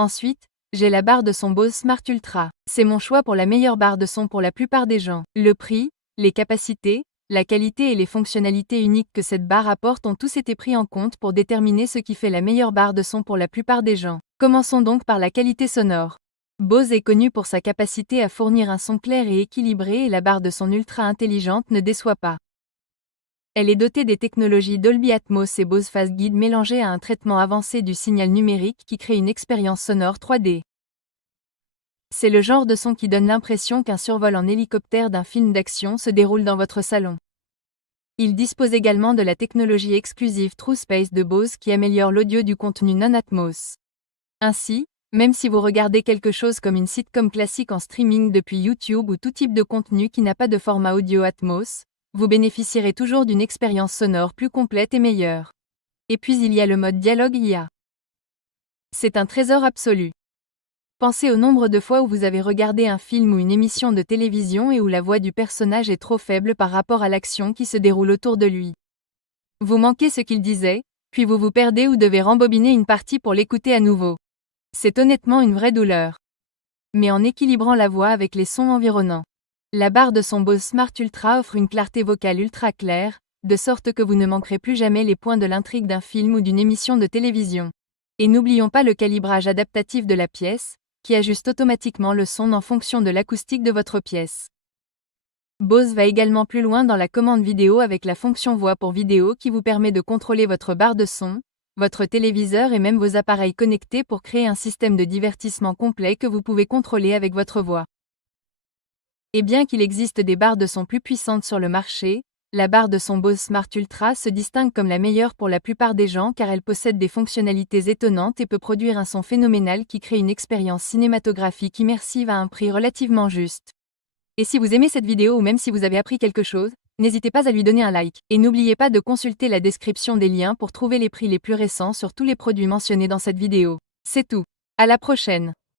Ensuite, j'ai la barre de son Bose Smart Ultra. C'est mon choix pour la meilleure barre de son pour la plupart des gens. Le prix, les capacités, la qualité et les fonctionnalités uniques que cette barre apporte ont tous été pris en compte pour déterminer ce qui fait la meilleure barre de son pour la plupart des gens. Commençons donc par la qualité sonore. Bose est connu pour sa capacité à fournir un son clair et équilibré et la barre de son ultra intelligente ne déçoit pas. Elle est dotée des technologies Dolby Atmos et Bose Fast Guide mélangées à un traitement avancé du signal numérique qui crée une expérience sonore 3D. C'est le genre de son qui donne l'impression qu'un survol en hélicoptère d'un film d'action se déroule dans votre salon. Il dispose également de la technologie exclusive TrueSpace de Bose qui améliore l'audio du contenu non-Atmos. Ainsi, même si vous regardez quelque chose comme une sitcom classique en streaming depuis YouTube ou tout type de contenu qui n'a pas de format audio Atmos, vous bénéficierez toujours d'une expérience sonore plus complète et meilleure. Et puis il y a le mode dialogue IA. C'est un trésor absolu. Pensez au nombre de fois où vous avez regardé un film ou une émission de télévision et où la voix du personnage est trop faible par rapport à l'action qui se déroule autour de lui. Vous manquez ce qu'il disait, puis vous vous perdez ou devez rembobiner une partie pour l'écouter à nouveau. C'est honnêtement une vraie douleur. Mais en équilibrant la voix avec les sons environnants. La barre de son Bose Smart Ultra offre une clarté vocale ultra claire, de sorte que vous ne manquerez plus jamais les points de l'intrigue d'un film ou d'une émission de télévision. Et n'oublions pas le calibrage adaptatif de la pièce, qui ajuste automatiquement le son en fonction de l'acoustique de votre pièce. Bose va également plus loin dans la commande vidéo avec la fonction voix pour vidéo qui vous permet de contrôler votre barre de son, votre téléviseur et même vos appareils connectés pour créer un système de divertissement complet que vous pouvez contrôler avec votre voix. Et bien qu'il existe des barres de son plus puissantes sur le marché, la barre de son Bose Smart Ultra se distingue comme la meilleure pour la plupart des gens car elle possède des fonctionnalités étonnantes et peut produire un son phénoménal qui crée une expérience cinématographique immersive à un prix relativement juste. Et si vous aimez cette vidéo ou même si vous avez appris quelque chose, n'hésitez pas à lui donner un like. Et n'oubliez pas de consulter la description des liens pour trouver les prix les plus récents sur tous les produits mentionnés dans cette vidéo. C'est tout. À la prochaine.